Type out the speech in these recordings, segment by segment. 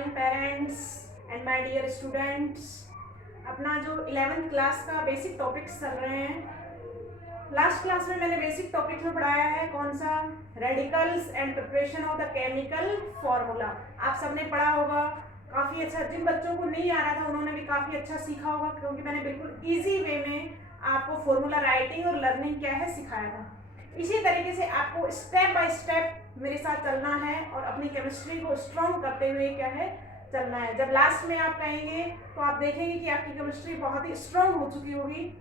Morning parents and my dear students. अपना जो 11th class का बेसिक टॉपिक्स चल रहे हैं, लास्ट क्लास में मैंने बेसिक टॉपिक में पढ़ाया है कौन सा, radicals and preparation of the chemical formula. आप सबने पढ़ा होगा, काफ़ी अच्छा। जिन बच्चों को नहीं आ रहा था उन्होंने भी काफ़ी अच्छा सीखा होगा, क्योंकि मैंने बिल्कुल ईजी वे में आपको फॉर्मूला राइटिंग और लर्निंग क्या है सिखाया था। इसी तरीके से आपको स्टेप बाय स्टेप मेरे साथ चलना है और अपनी केमिस्ट्री को स्ट्रॉन्ग करते हुए क्या है चलना है। जब लास्ट में आप कहेंगे तो आप देखेंगे कि आपकी केमिस्ट्री बहुत ही स्ट्रॉन्ग हो चुकी होगी।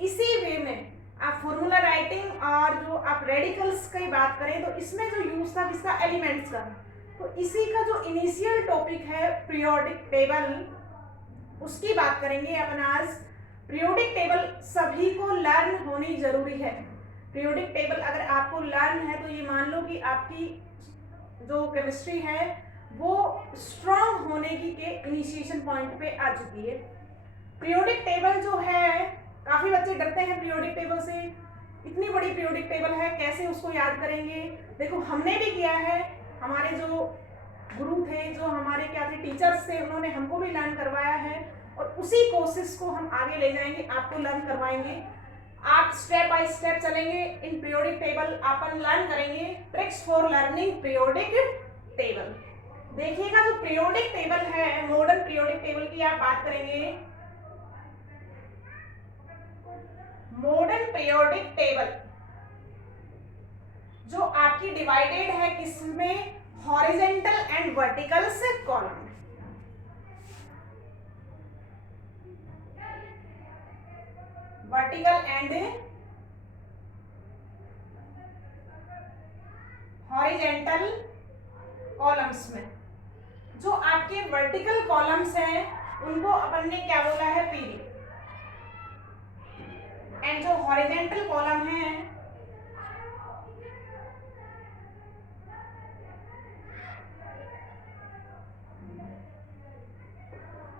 इसी वे में आप फॉर्मूला राइटिंग और जो आप रेडिकल्स की बात करें तो इसमें जो यूज था किसका, एलिमेंट्स का। तो इसी का जो इनिशियल टॉपिक है पीरियोडिक टेबल, उसकी बात करेंगे अपन आज। पीरियोडिक टेबल सभी को लर्न होनी जरूरी है। पीरियोडिक टेबल अगर आपको लर्न है तो ये मान लो कि आपकी जो केमिस्ट्री है वो स्ट्रॉन्ग होने की के इनिशिएशन पॉइंट पे आ चुकी है। पीरियोडिक टेबल जो है, काफ़ी बच्चे डरते हैं पीरियोडिक टेबल से। इतनी बड़ी पीरियोडिक टेबल है, कैसे उसको याद करेंगे। देखो हमने भी किया है, हमारे जो गुरु थे, जो हमारे क्या थे, टीचर्स थे, उन्होंने हमको भी लर्न करवाया है और उसी कोर्सेज को हम आगे ले जाएंगे, आपको लर्न करवाएंगे। आप स्टेप बाय स्टेप चलेंगे इन पीरियोडिक टेबल। अपन लर्न करेंगे tricks for learning periodic table. देखिएगा जो पीरियोडिक टेबल है, मॉडर्न पीरियोडिक टेबल की आप बात करेंगे। मॉडर्न पीरियोडिक टेबल जो आपकी डिवाइडेड है किसमें, हॉरिजेंटल एंड वर्टिकल से column. Vertical and horizontal columns में जो आपके वर्टिकल कॉलम्स हैं उनको अपन ने क्या बोला है, पीरियड। एंड जो हॉरिजेंटल कॉलम है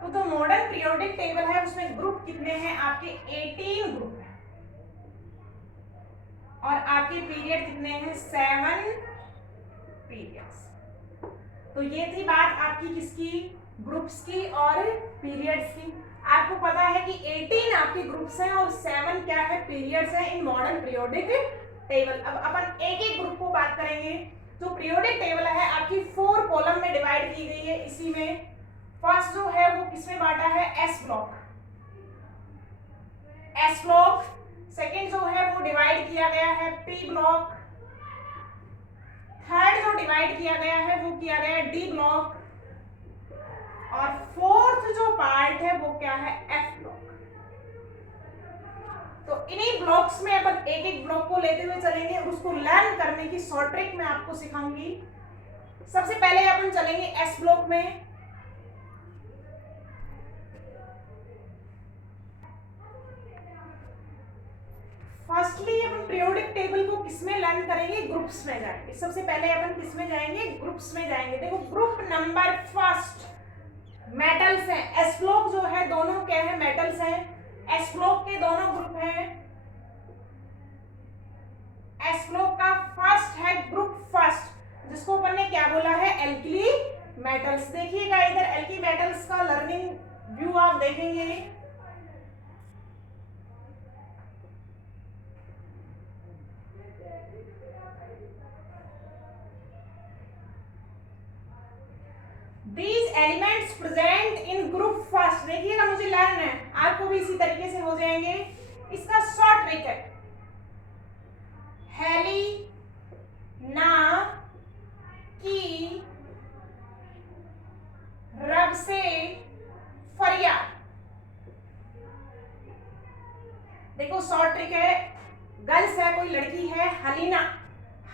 तो जो मॉडर्न पीरियोडिक टेबल है उसमें ग्रुप कितने हैं आपके, 18 ग्रुप हैं और आपके पीरियड कितने हैं, 7 पीरियड्स। तो ये थी बात आपकी किसकी, ग्रुप्स की और पीरियड्स की। आपको पता है कि 18 आपके ग्रुप्स हैं और 7 क्या है, पीरियड्स हैं इन मॉडर्न पीरियोडिक टेबल। अब अपन एक एक ग्रुप को बात करेंगे। जो पीरियोडिक टेबल है आपकी 4 कॉलम में डिवाइड की गई है। इसी में फर्स्ट जो है वो किसमें बांटा है, S block. S block. Second जो है वो डिवाइड किया गया है पी ब्लॉक। थर्ड जो डिवाइड किया गया है वो किया गया है डी ब्लॉक। और फोर्थ जो पार्ट है वो क्या है, एफ ब्लॉक। तो इन्हीं ब्लॉक्स में अपन एक एक ब्लॉक को लेते हुए चलेंगे और उसको लर्न करने की शॉर्ट ट्रिक मैं आपको सिखाऊंगी। सबसे पहले अपन चलेंगे एस ब्लॉक में। फर्स्टली अपन पीरियोडिक टेबल को किसमें लर्न करेंगे, ग्रुप्स में जाएंगे। सबसे पहले अपन किसमें जाएंगे, ग्रुप्स में जाएंगे। देखो ग्रुप नंबर फर्स्ट मेटल्स हैं। एस ब्लॉक जो है दोनों क्या है, मेटल्स हैं। एस ब्लॉक के दोनों ग्रुप हैं। एस ब्लॉक का फर्स्ट है ग्रुप फर्स्ट, जिसको अपन ने क्या बोला है, एल्किली मेटल्स। देखिएगा इधर एल्की मेटल्स का लर्निंग व्यू आप देखेंगे। These elements present in group first। देखिएगा मुझे लर्न है, आपको भी इसी तरीके से हो जाएंगे। इसका शॉर्ट ट्रिक है, हेली ना की रब से फरियाद। देखो शॉर्ट ट्रिक है, गर्ल्स है, कोई लड़की है, हलीना।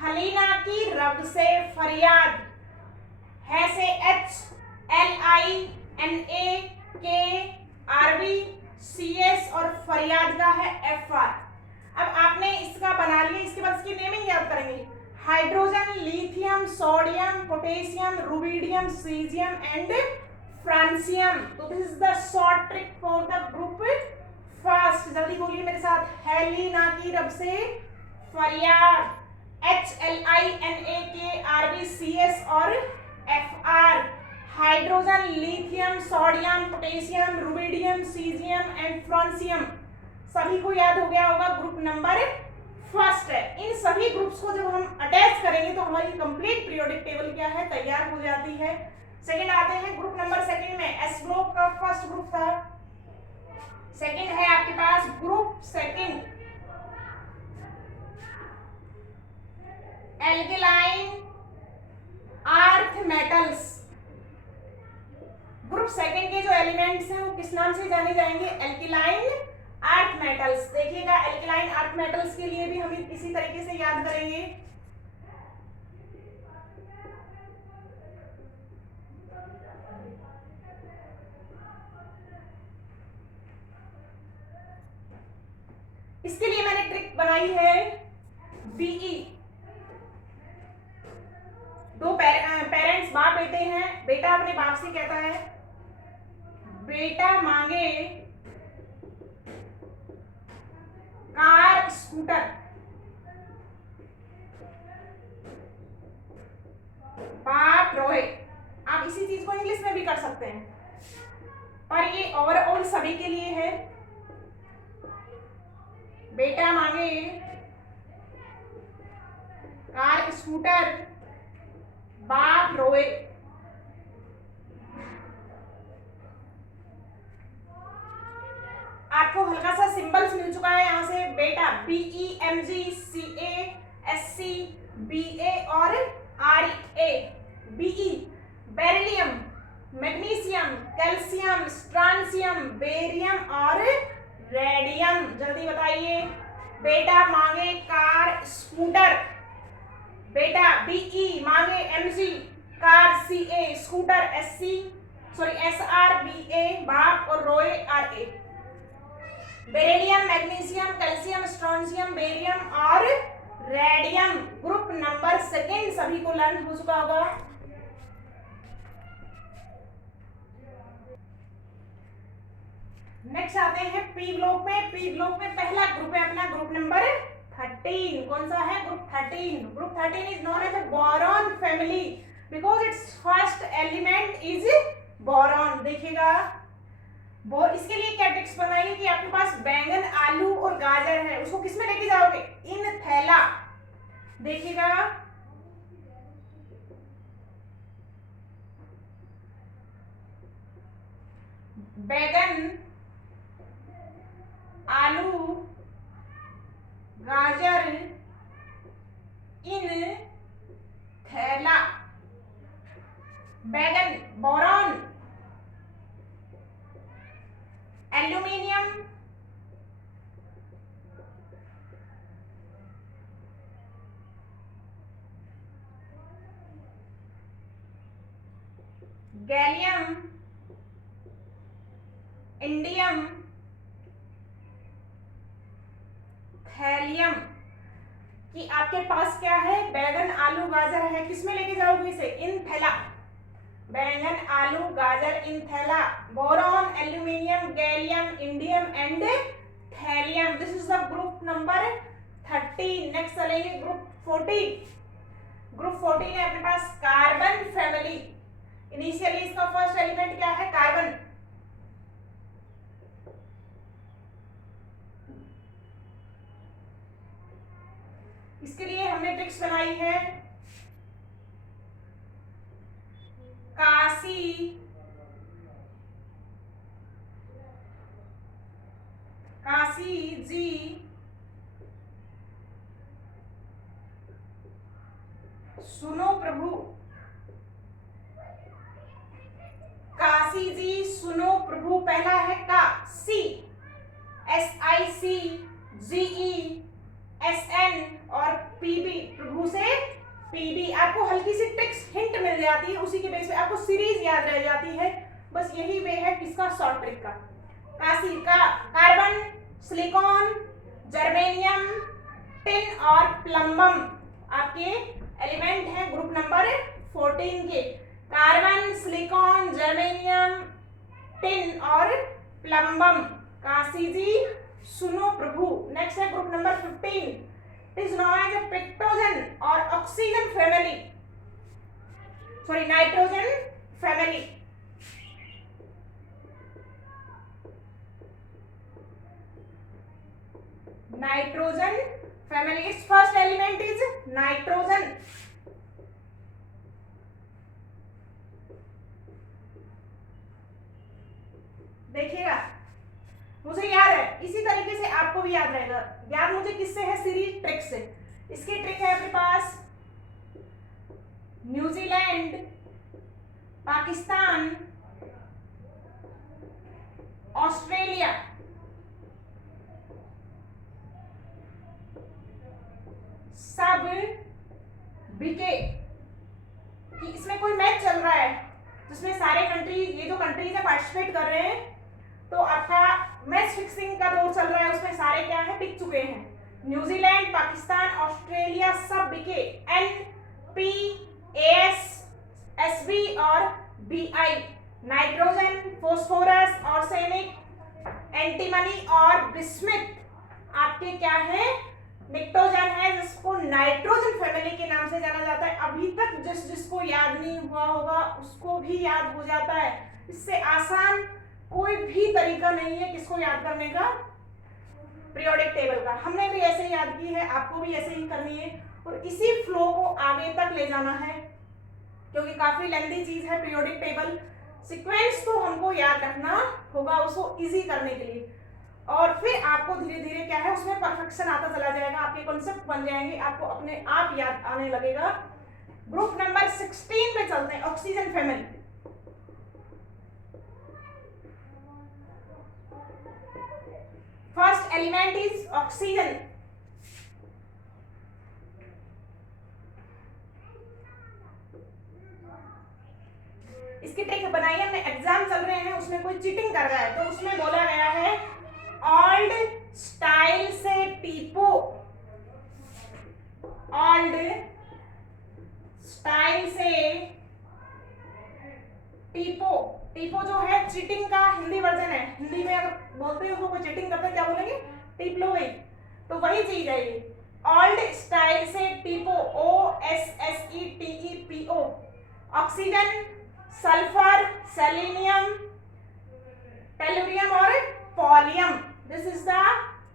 हलीना की रब से फरियाद है से HLINAKRBCS और फरियाद का है FR। अब आपने इसका बना लिया, इसके बाद इसकी नेमिंग याद करेंगे, hydrogen, lithium, sodium, potassium, rubidium, caesium and francium. तो this is the short trick for the group first. जल्दी बोलिए मेरे साथ, हेलिना की रब से फरियाद, HLINAKRBCS और FR। Hydrogen, lithium, sodium, potassium, rubidium, caesium and francium. सभी को याद हो गया होगा, ग्रुप नंबर फर्स्ट है। इन सभी ग्रुप्स को जब हम अटैच करेंगे तो हमारी कंप्लीट पीरियोडिक टेबल क्या है, तैयार हो जाती है। सेकंड आते हैं ग्रुप नंबर सेकंड में। एस ग्रुप का फर्स्ट ग्रुप था, सेकंड है आपके पास group second, alkaline earth metals. Group second के जो एलिमेंट्स हैं वो किस नाम से जाने जाएंगे, एल्केलाइन अर्थ मेटल्स। देखिएगा एल्केलाइन अर्थ मेटल्स के लिए भी हम इसी तरीके से याद करेंगे। इसके लिए मैंने ट्रिक बनाई है, बीई। दो पेरेंट्स बाप बेटे हैं, बेटा अपने बाप से कहता है बेटा मांगे कार स्कूटर, बाप रोए। आप इसी चीज को इंग्लिश में भी कर सकते हैं, पर ये ओवरऑल सभी के लिए है। बेटा मांगे कार स्कूटर, बाप रोए। आपको हल्का सा सिंबल्स मिल चुका है यहाँ से, बेटा BEMGCASC BA और RA। BE beryllium, magnesium, calcium, strontium, barium और रेडियम। जल्दी बताइए, बेटा मांगे कार स्कूटर, बेटा BE मांगे MG, car CA, scooter SRBA, बाप और रोए RA। Beryllium, magnesium, calcium, strontium, barium और रेडियम। ग्रुप नंबर सेकंड सभी को लर्न हो चुका होगा। नेक्स्ट आते हैं पी ब्लॉक में। पी ब्लॉक में पहला ग्रुप है अपना ग्रुप नंबर 13। कौन सा है, group 13। Group 13 is known as a boron family because its first element is boron. देखिएगा इसके लिए क्या टिप्स बनाइए कि आपके पास बैंगन, आलू और गाजर है, उसको किस में लेके जाओगे, इन थैला। देखिएगा बैंगन, आलू, गाजर इन थैला। बैंगन boron, aluminium, gallium, indium, thallium. कि आपके पास क्या है, बैंगन, आलू, गाजर है, किसमें लेके जाओगे इसे, इन थैला। बैंगन, आलू, गाजर इन थैला। Boron, aluminium, gallium, indium and thallium. This is the group number 13। Next चलेंगे ग्रुप 14। ग्रुप 14 है अपने पास कार्बन फैमिली। इनिशियली इसका फर्स्ट एलिमेंट क्या है, कार्बन। इसके लिए हमने ट्रिक्स बनाई है, काशी जी सुनो प्रभु, काशी जी सुनो प्रभु। पहला है का, सी, SICGESN और PB, प्रभु से PB। आपको हल्की सी ट्रिक्स हिंट मिल जाती है, उसी के बेस पे आपको सीरीज याद रह जाती है। बस यही वे है किसका, शॉर्ट ट्रिक का। काशी का कार्बन, सिलिकॉन, जर्मेनियम, टिन और प्लम्बम आपके एलिमेंट हैं ग्रुप नंबर 14 के। कार्बन, सिलिकॉन, जर्मेनियम, टिन और प्लम्बम। काशी जी सुनो प्रभु। नेक्स्ट है group number 15। It is known as pnictogen और oxygen family, sorry nitrogen family. Nitrogen family. Its first element is nitrogen. देखिएगा, मुझे याद है, इसी तरीके से आपको भी याद रहेगा। याद मुझे किससे है? सीरीज ट्रिक से। इसकी ट्रिक है अपने पास न्यूजीलैंड, पाकिस्तान, ऑस्ट्रेलिया, सब बीके। कि इसमें कोई मैच चल रहा है जिसमें सारे कंट्री, ये जो कंट्रीज है पार्टिसिपेट कर रहे हैं, तो आपका मैच फिक्सिंग का दौर चल रहा है, उसमें सारे क्या है? बिक चुके हैं। न्यूजीलैंड, पाकिस्तान, ऑस्ट्रेलिया सब बिके। NPAS, SB और BI, nitrogen, phosphorus, arsenic, antimony और बिस्मिथ आपके क्या है? निक्टोजन है, जिसको नाइट्रोजन फैमिली के नाम से जाना जाता है। अभी तक जिसको याद नहीं हुआ होगा उसको भी याद हो जाता है। इससे आसान कोई भी तरीका नहीं है किसको याद करने का, पीरियोडिक टेबल का। हमने भी ऐसे ही याद की है, आपको भी ऐसे ही करनी है और इसी फ्लो को आगे तक ले जाना है, क्योंकि काफी लेंथी चीज है पीरियोडिक टेबल। सीक्वेंस तो हमको याद रखना होगा उसको इजी करने के लिए, और फिर आपको धीरे धीरे क्या है उसमें परफेक्शन आता चला जाएगा, आपके कॉन्सेप्ट बन जाएंगे, आपको अपने आप याद आने लगेगा। ग्रुप नंबर 16 पे चलते हैं, oxygen family. First element is oxygen. इसकी ट्रिक बनाई हमने, एग्जाम चल रहे हैं उसमें कोई चीटिंग कर रहा है तो उसमें बोला गया है ओल्ड स्टाइल से टीपो, ओल्ड स्टाइल से टीपो। टीपो जो है चीटिंग का हिंदी वर्जन है। हिंदी में अगर बोलते हो कोई चीटिंग करता है क्या बोलेंगे? टीप लो गई, तो वही चीज है ये। ओल्ड स्टाइल से टीपो, OSSETEPO। Oxygen, sulphur, selenium, tellurium और polonium. This is the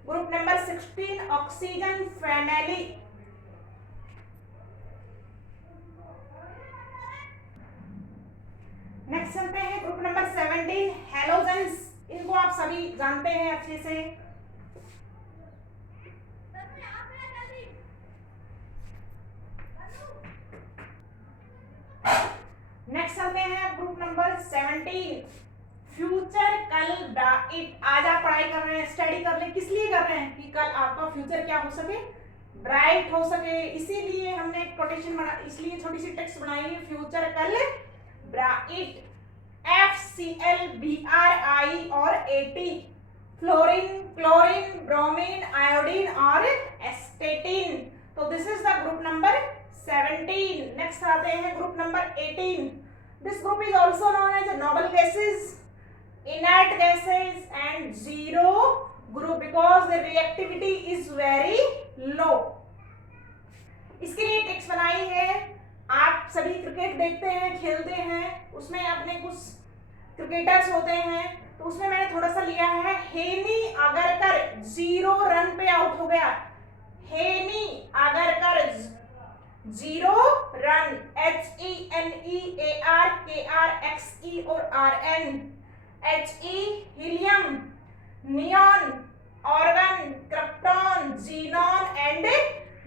group number 16 oxygen family. Next चलते हैं ग्रुप नंबर 17 हैलोजेंस। इनको आप सभी जानते हैं अच्छे से। नेक्स्ट चलते हैं ग्रुप नंबर 17 फ्यूचर कल ब्राइट। आज आप पढ़ाई कर रहे हैं, स्टडी कर रहे हैं, किस लिए कर रहे हैं? कि कल आपका फ्यूचर क्या हो सके? ब्राइट हो सके। इसीलिए हमने एक कोटेशन बना, इसलिए छोटी सी टेक्स्ट बनाई है, फ्यूचर कल ब्राइट। FCl, और AT, fluorine, chlorine, bromine, iodine और एस्टेटिन। तो this is the group number 17। Next आते हैं group number 18। This group is also known as noble gases, inert gases and zero group because the reactivity is very low। इसके लिए tricks बनाई है। आप सभी क्रिकेट देखते हैं, खेलते हैं, उसमें अपने कुछ क्रिकेटर्स होते हैं, तो उसमें मैंने थोड़ा सा लिया है। हेनी अगरकर 0 रन पे आउट हो गया, हेनी अगरकर 0 रन, HENEARKRXE और RN। He helium, neon, argon, krypton, xenon and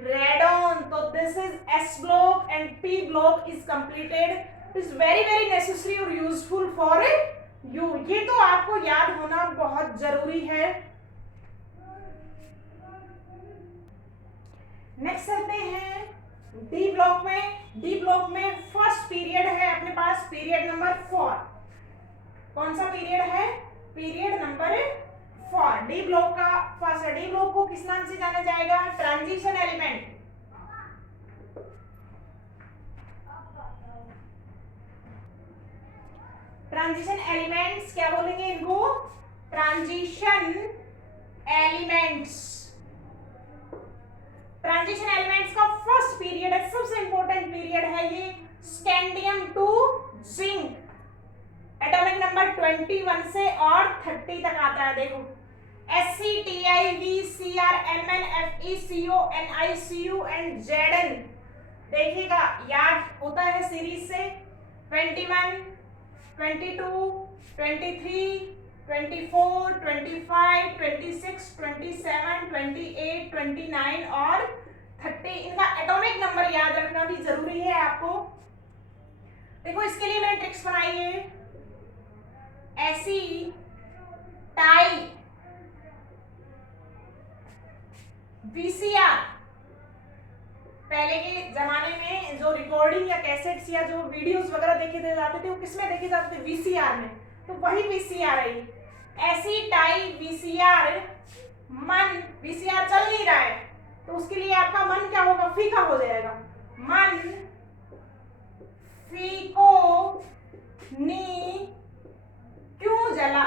radon. तो this is S block and P block is completed। is very necessary और यूजफुल फॉर यू। ये तो आपको याद होना बहुत जरूरी है। नेक्स्ट चलते हैं डी ब्लॉक में। डी ब्लॉक में फर्स्ट पीरियड है अपने पास, पीरियड नंबर 4। कौन सा पीरियड है? Period number 4। डी ब्लॉक का फर्स्ट है। डी ब्लॉक को किस नाम से जाना जाएगा? Transition element. ट्रांजिशन एलिमेंट्स क्या बोलेंगे इनको? Transition elements. ट्रांजिशन एलिमेंट्स का फर्स्ट पीरियड है, सबसे इंपॉर्टेंट पीरियड है ये, scandium to zinc. Atomic number 21 से और 30 तक आता है। देखो SCTIVCRMNFECONICU एंड ZN देखिएगा, याद होता है सीरीज से 21, 22, 23, 24, 25, 26, 27, 28, 29 और 30। इनका एटॉमिक नंबर याद रखना भी जरूरी है आपको। देखो इसके लिए मैंने ट्रिक्स बनाई है। ऐसी टाई VCR, पहले के जमाने में जो रिकॉर्डिंग या कैसेट्स या जो वीडियोस वगैरह देखे जाते थे वो किसमें देखे जाते थे? VCR में। तो वही VCR है। ऐसी टाई VCR, मन VCR चल नहीं रहा है तो उसके लिए आपका मन क्या होगा? फीका हो जाएगा। मन फीको नी क्यों जला,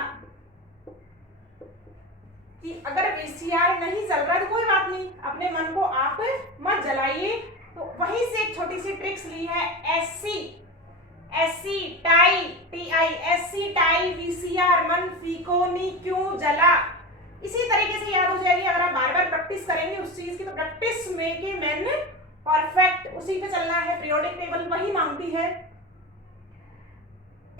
कि अगर VCR नहीं चल रहा है तो कोई बात नहीं, अपने मन को आप मत जलाइए। तो वहीं से एक छोटी सी ट्रिक्स ली है। ऐसी टाई VCR, मन फीको नी क्यों जला। इसी तरीके से याद हो जाएगी अगर आप बार बार प्रैक्टिस करेंगे उस चीज की। तो प्रैक्टिस में के मैन परफेक्ट, उसी पे चलना है। पीरियोडिक टेबल वही मांगती है।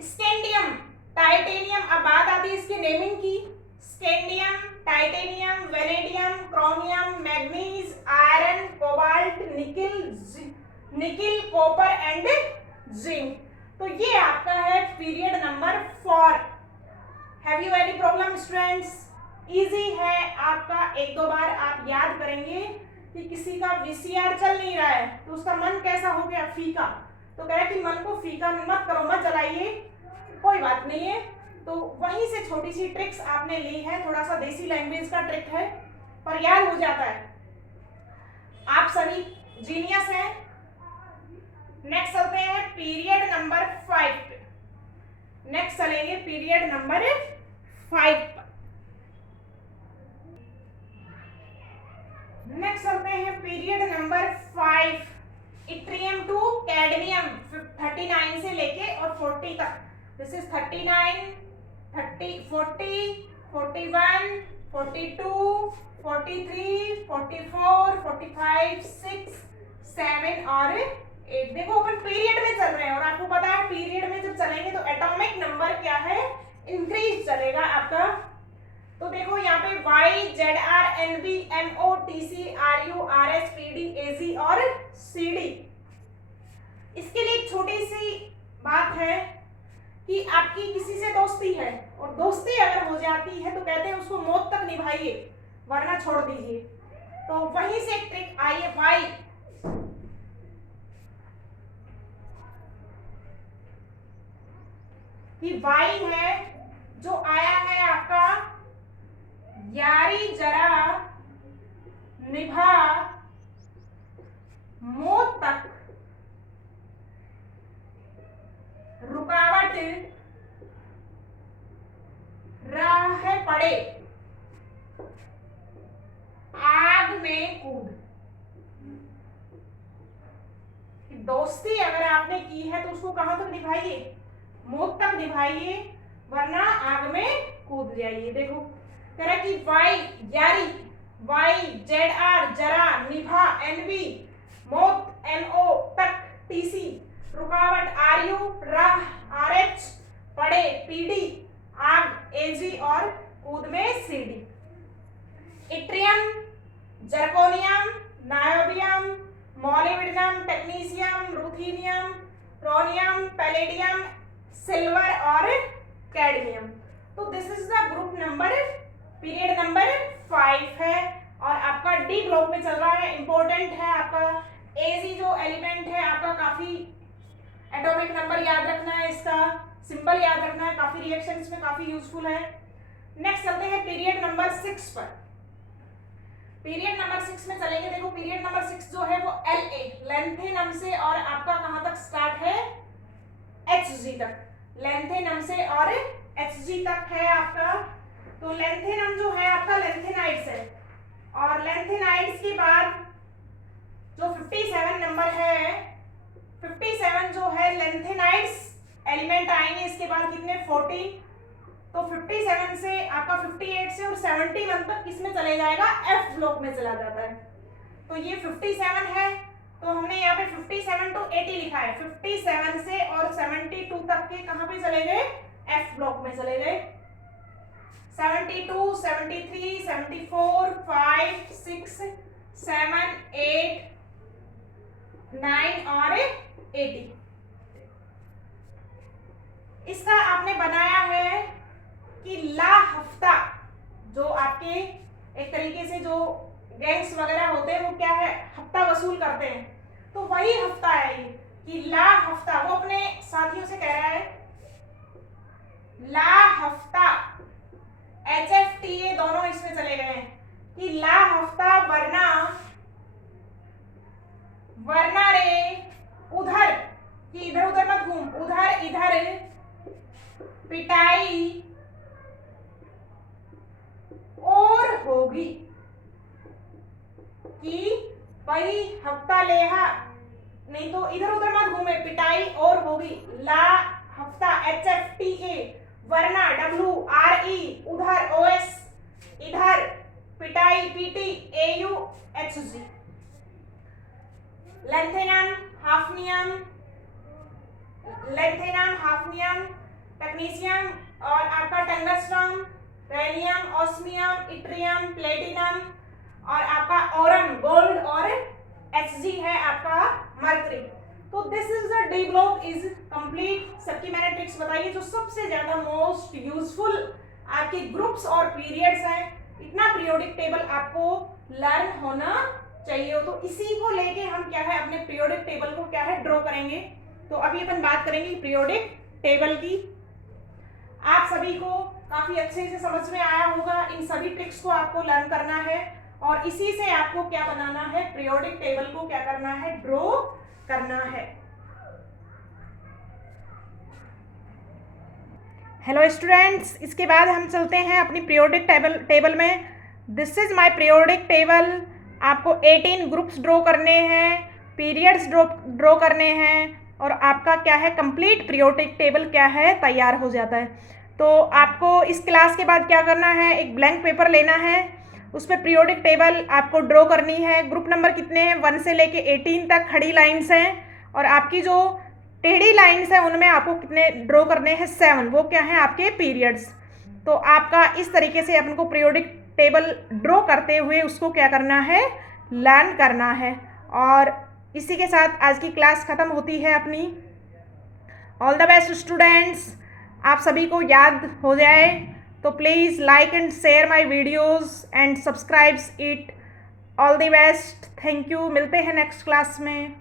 स्कैंडियम, टाइटेनियम, अब बात आती है इसके नेमिंग की। Scandium, titanium, vanadium, chromium, manganese, iron, cobalt, nickel, copper and zinc. तो ये आपका है period number 4। Have you any problem students? Easy है आपका। एक दो बार आप याद करेंगे कि किसी का VCR चल नहीं रहा है तो उसका मन कैसा हो गया? फीका। तो कह रहा है कि मन को फीका मत करो, मत जलाइए, कोई बात नहीं है। तो वहीं से छोटी सी ट्रिक्स आपने ली है। थोड़ा सा देसी लैंग्वेज का ट्रिक है पर याद हो जाता है। आप सभी जीनियस हैं। नेक्स्ट चलते हैं पीरियड नंबर 5 पे। नेक्स्ट चलेंगे पीरियड नंबर 5 पर। नेक्स्ट चलते हैं period number 5, yttrium to cadmium, 39 से लेके और 40 तक। दिस इज 39, 30, 40, 41, 42, 43, 44, 45, 6, 7 और 8। देखो अपन पीरियड में चल रहे हैं और आपको पता है पीरियड में जब चलेंगे तो एटॉमिक नंबर क्या है? इंक्रीज चलेगा आपका। तो देखो यहाँ पे Y, ZR, NB, MO, TC, RU, RS, PD, AG और CD। इसके लिए एक छोटी सी बात है कि आपकी किसी से दोस्ती है और दोस्ती अगर हो जाती है तो कहते हैं उसको मौत तक निभाइए वरना छोड़ दीजिए। तो वहीं से एक ट्रिक आई है। Y कि Y है जो आया है आपका, यारी जरा निभा मौत तक, रुकावट राह पड़े, आग में कूद। दोस्ती अगर आपने की है तो उसको कहां तक निभाइए? मौत तक निभाइए वरना आग में कूद जाइए। देखो कह रहा कि Y यारी, Y, ZR जरा, निभा, NB मौत, MO तक, TC रुकावट, RU राह, RH पड़े, PD आग, AG और कूद में CD। Yttrium, zirconium, niobium, molybdenum, technetium, ruthenium, rhodium, palladium, silver और कैडमियम। तो this is the group number, period number 5 है और आपका डी ग्रुप में चल रहा है। इंपॉर्टेंट है आपका एजी जो एलिमेंट है आपका, काफी एटॉमिक नंबर याद रखना है, इसका सिंबल याद रखना है, काफी रिएक्शन इसमें काफी यूजफुल है। नेक्स्ट चलते हैं पीरियड नंबर 6 पर। पीरियड नंबर 6 में चलेंगे। देखो पीरियड नंबर 6 जो है वो LA लेंथेनम से और आपका कहां तक स्टार्ट है? HG तक। लेंथेनम से और HG तक है आपका। तो लेंथेनम जो है आपका लेंथेनाइड्स है और लेंथेनाइड्स के बाद जो 57 नंबर है, 57 जो है लेंथेनाइड्स एलिमेंट आएंगे इसके बाद कितने 14, तो 57 से आपका 58 से और 71 तक किसमें चले जाएगा, एफ ब्लॉक में चला जाता है। तो ये 57 है, तो हमने यहाँ पे 57 to 80 लिखा है। 57 से और 72 तक के कहाँ पे चले गए, एफ ब्लॉक में चले गए। 72, 73, 74, 5, 6, 7, 8, 9 और 80। इसका आपने बनाया है कि ला हफ्ता, जो आपके एक तरीके से जो गैंग्स वगैरह होते हैं वो क्या है, हफ्ता वसूल करते हैं, तो वही हफ्ता है ये कि ला हफ्ता। वो अपने साथियों से कह रहा है ला हफ्ता, HFTA दोनों इसमें चले गए हैं कि ला हफ्ता वरना रे उधर, कि इधर उधर मत घूम, उधर इधर पिटाई और होगी, कि वही हफ्ता लेहा, नहीं तो इधर उधर मत घूमे, पिटाई और होगी। ला हफ्ता HFTA, वरना WRE उधर, OS इधर, पिटाई PT AU HG। Lanthanum hafnium, technetium और आपका टंगस्ट्रम, रेनियम, ऑस्मियम, इट्रियम, प्लेटिनम और आपका ओरम गोल्ड और Hg है आपका मर्करी। तो this is the D block is complete. सबकी मैंने ट्रिक्स बताई जो सबसे ज्यादा मोस्ट यूजफुल आपके ग्रुप्स और पीरियड्स हैं। इतना पीरियोडिक टेबल आपको लर्न होना चाहिए हो, तो इसी को लेके हम क्या है अपने पीरियोडिक टेबल को क्या है ड्रॉ करेंगे। तो अभी अपन बात करेंगे पीरियोडिक टेबल की। आप सभी को काफी अच्छे से समझ में आया होगा, इन सभी ट्रिक्स को आपको लर्न करना है और इसी से आपको क्या बनाना है, पीरियोडिक टेबल को क्या करना है, ड्रॉ करना है। हेलो स्टूडेंट्स, इसके बाद हम चलते हैं अपनी पीरियोडिक टेबल में। This is my periodic table. आपको 18 ग्रुप्स ड्रॉ करने हैं, पीरियड्स ड्रॉ करने हैं और आपका क्या है कंप्लीट पीरियोडिक टेबल क्या है तैयार हो जाता है। तो आपको इस क्लास के बाद क्या करना है, एक ब्लैंक पेपर लेना है, उस पर पीरियोडिक टेबल आपको ड्रॉ करनी है। ग्रुप नंबर कितने हैं, 1 से लेके 18 तक खड़ी लाइन्स हैं और आपकी जो टेढ़ी लाइन्स हैं उनमें आपको कितने ड्रॉ करने हैं, 7। वो क्या है आपके पीरियड्स। तो आपका इस तरीके से अपन को पीरियोडिक टेबल ड्रॉ करते हुए उसको क्या करना है, लर्न करना है। और इसी के साथ आज की क्लास ख़त्म होती है अपनी। ऑल द बेस्ट स्टूडेंट्स, आप सभी को याद हो जाए तो please like and share my videos and subscribes it. All the best, thank you. मिलते हैं नेक्स्ट क्लास में।